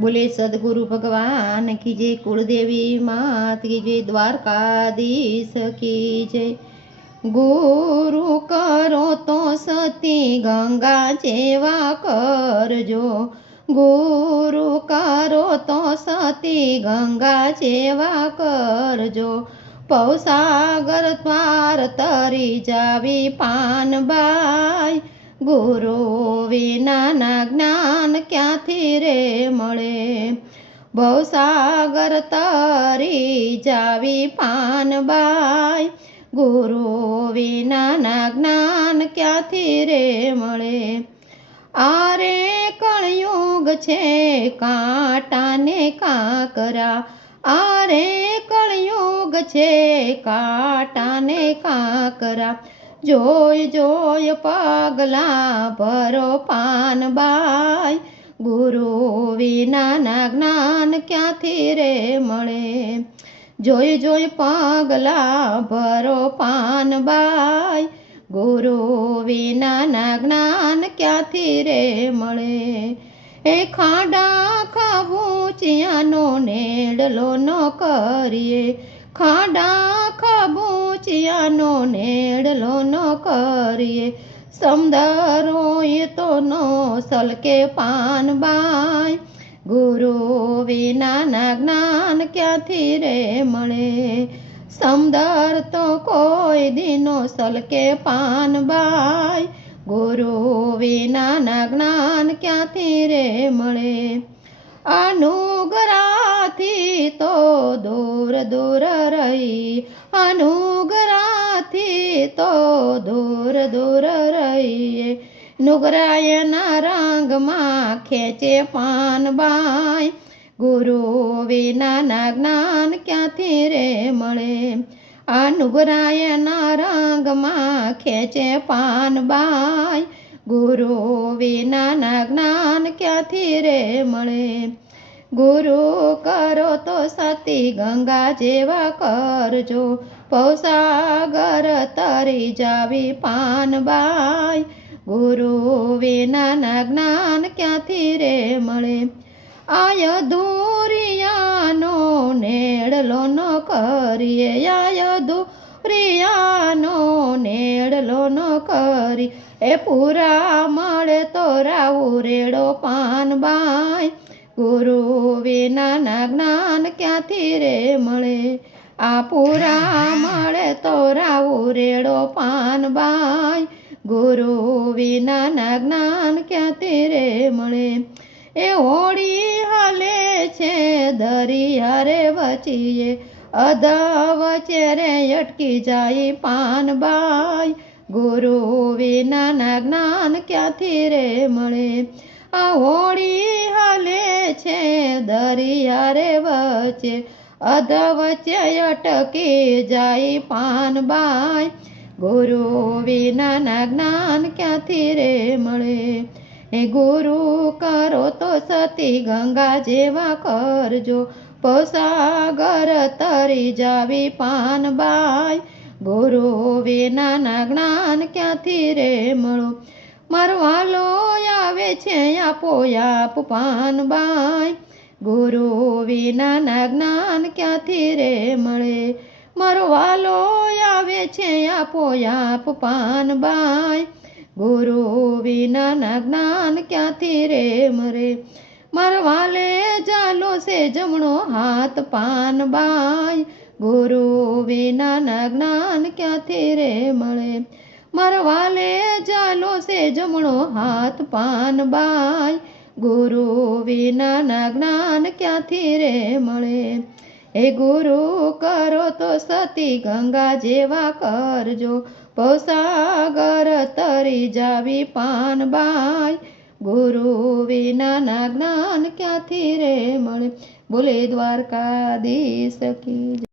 बोले सदगुरु भगवान की जय, कुलदेवी मात की जय, द्वारकाधीश की जय। गुरु करो तो सती गंगा जेवा करजो, गुरु करो तो सती गंगा जेवा करजो। पौसागर द्वार तरी जावी पानबाई, गुरु વિનાના જ્ઞાન ક્યાંથી રે મળે। ભવસાગર તરી જાવી પાનબાઈ, ગુરુ વિનાના જ્ઞાન ક્યાંથી રે મળે। આરે કળયુગ છે કાંટાને કાંકરા, આરે કળયુગ છે કાંટાને કાંકરા। જોય જોય પગલા ભરો પાનબાઈ, ગુરુ વિનાના જ્ઞાન ક્યાંથી રે મળે। જોય જોય પગલા ભરો પાનબાઈ, ગુરુ વિનાના જ્ઞાન ક્યાંથી રે મળે। એ ખાડા ખાબૂચિયાનો નેડલો ન કરીએ, ખાડા ખાબૂચિયાનો નેડલો ન કરીએ। સમદરોએ તો નો સલકે પાનબાઈ, ગુરુ વિનાના જ્ઞાન ક્યાંથી રે મળે। સમદર તો કોઈ દીનો સલકે પાનબાઈ, ગુરુ વિનાના જ્ઞાન ક્યાંથી રે મળે। અનુગ્રહથી તો દૂર દૂર રહી, અનુગ્રહથી તો દૂર દૂર રહીએ। નુગરાયના રંગમાં ખેંચે પાનબાઈ, ગુરુ વિનાના જ્ઞાન ક્યાંથી રે મળે। અનુગ્રાયના રંગમાં ખેંચે પાનબાઈ, ગુરુ વિનાના જ્ઞાન ક્યાંથી રે મળે। ગુરુ કરો તો સતી ગંગા જેવા કરજો, પૌસાગર તરી જાવી પાનબાઈ, ગુરુ વિનાના જ્ઞાન ક્યાંથી રે મળે। આય દુરિયાનો નેડલો ન કરીએ, આય દુરિયાનો નેડલો ન કરી। એ પૂરા મળે તો રાવું રેડો પાનબાઈ, ગુરુ વિનાના જ્ઞાન ક્યાંથી રે મળે। આ પૂરા મળે તો રાવું રેડો પાનબાઈ, ગુરુ વિનાના જ્ઞાન ક્યાંથી રે મળે। એ હોળી હાલે છે દરિયા રે વચીએ, અધ વચ્ચે રે અટકી જાય પાનબાઈ, ગુરુ વિનાના જ્ઞાન ક્યાંથી રે મળે। આ હોળી હાલે છે દરિયા રે વચ્ચે, અધ વચ્ચે અટકી જાય પાનબાઈ, ગુરુ વિનાના જ્ઞાન ક્યાંથી રે મળે। એ ગુરુ કરો તો સતી ગંગા જેવા કરજો, પૌસાગર તરી જાવી પાનબાઈ, ગુરુ વિનાના જ્ઞાન ક્યાંથી રે મળો। મરવાલો આવે છે આપો આપ પાનબાઈ, ગુરુ વિનાના જ્ઞાન ક્યાંથી રે મળે। મરવાલો આવે છે આપો આપ પાનબાઈ, ગુરુ વિનાના જ્ઞાન ક્યાંથી રે મળે। મરવાલે જાલો છે જમણો હાથ પાનબાઈ, ગુરુ વિનાના જ્ઞાન ક્યાંથી રે મળે। મરવાલે જાલો છે જમણો હાથ પાનબાઈ, ગુરુ વિનાના જ્ઞાન ક્યાંથી રે મળે। એ ગુરુ કરો તો સતી ગંગા જેવા કરજો, પૌસાગર તરી જાવી પાનબાઈ, ગુરુ વિનાના જ્ઞાન ક્યાંથી રે મળે। બોલે દ્વારકાધીશ કી જય।